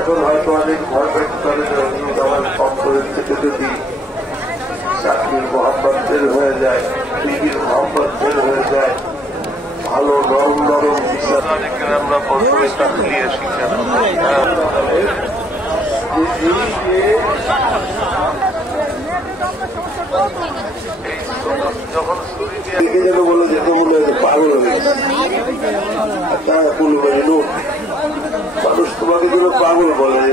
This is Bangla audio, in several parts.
এখন হয়তো অনেক ভয় পেতে পারে যে আমার অন্তরের থেকে যদি চাকরির মহাব্বত বের হয়ে যায়, টিভির মহাব্বত বের হয়ে যায়, ভালো নরম নরম বিচার অনেকের আমরা প্রথমে তাকিয়ে শিখানো যখন যেন বলে যেতে মনে হয় পাগল হয়ে গেছে। মানুষ তোমাকে যেন পাগল বলে।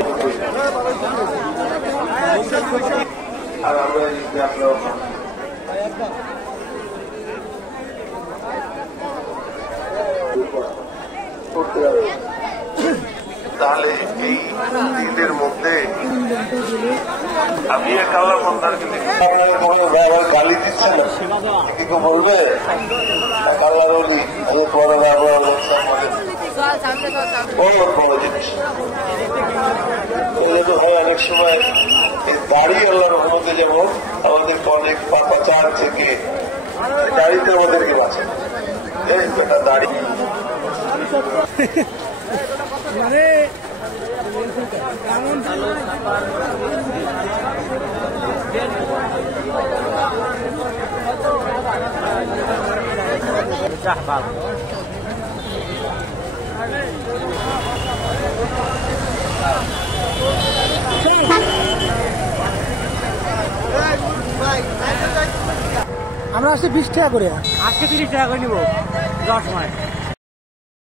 আর আমরা তাহলে এই ঈদের মধ্যে আমি এক আল্লাহ বন্দারকে গালি দিচ্ছে না, কি বলবে আল্লাহ বড় জিনিস হয়। অনেক সময় দাড়ি আল্লাহ রহমতে যেমন আমাদেরকে অনেক পাপাচার থেকে দাড়িতে আমাদেরকে বাঁচে। দাড়ি আমরা আসছি 20 টাকা করে, আজকে 30 টাকা করে নিবো 10 মাস।